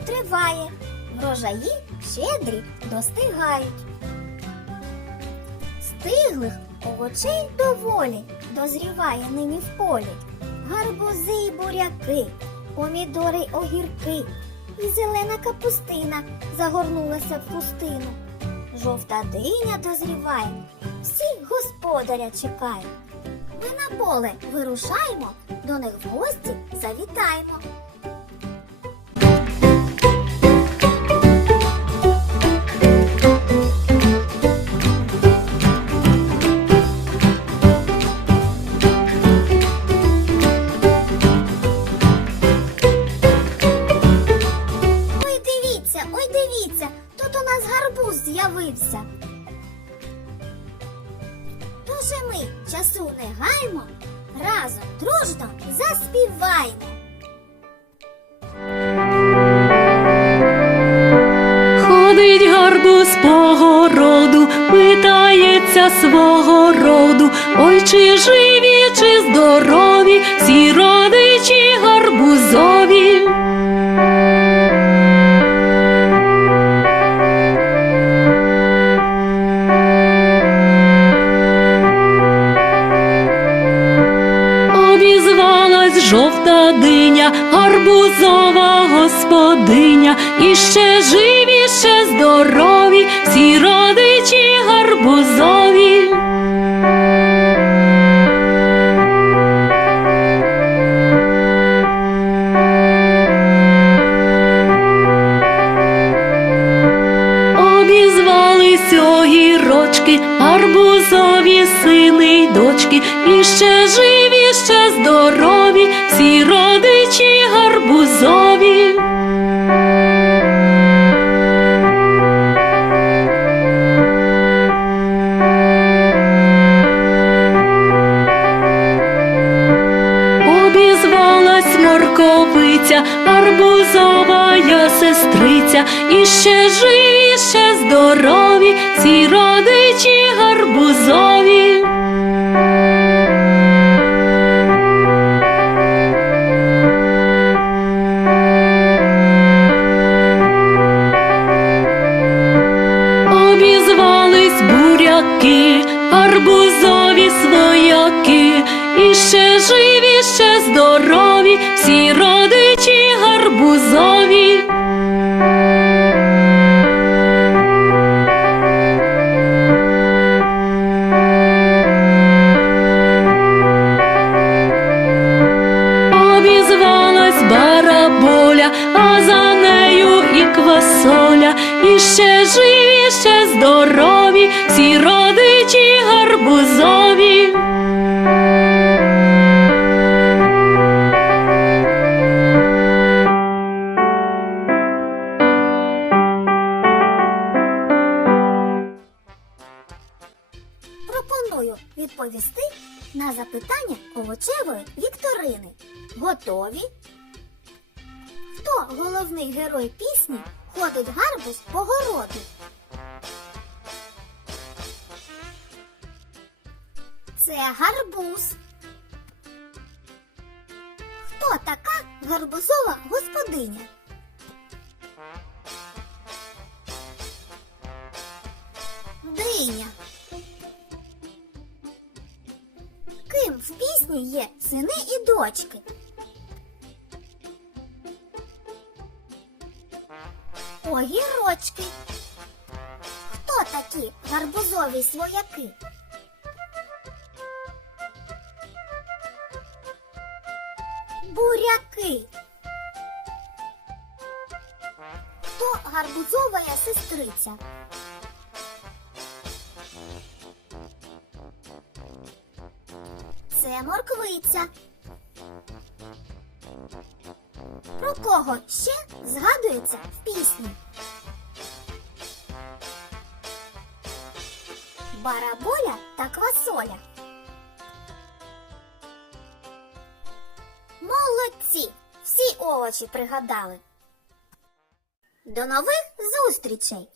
триває, врожаї щедрі достигають. Стиглих овочей доволі дозріває нині в полі. Гарбузи й буряки, помідори й огірки, і зелена капустина загорнулася в пустину. Жовта диня дозріває, всі господаря чекають. Ми на поле вирушаємо, до них в гості завітаємо. Тож ми часу не гаймо, разом дружно заспіваємо. Ходить гарбуз по городу, питається свого роду, ой чи живі, чи здорові, всі жовта гарбузова господиня, і ще живі, ще здорові, всі родичі гарбузові. Огірочки, гарбузові сини й дочки, і ще живі, ще здорові, всі родичі гарбузові. Обізвалась морковиця, арбузова я сестриця, і ще живі, ще здорові, всі родичі гарбузові. Свояки, і ще живі, ще здорові, всі родичі гарбузові. Обізвалась бараболя, а за нею і квасоля, і ще живі, ще здорові, всі родичі гарбузові. Пропоную відповісти на запитання овочевої вікторини. Готові? Хто головний герой пісні ходить гарбуз по городу? Це гарбуз. Хто така гарбузова господиня? Диня. В пісні є сини і дочки? Огірочки. Хто такі гарбузові свояки? Буряки. Хто гарбузова сестриця? Це морквиця. Про кого ще згадується в пісні? Бараболя та квасоля. Молодці! Всі овочі пригадали. До нових зустрічей!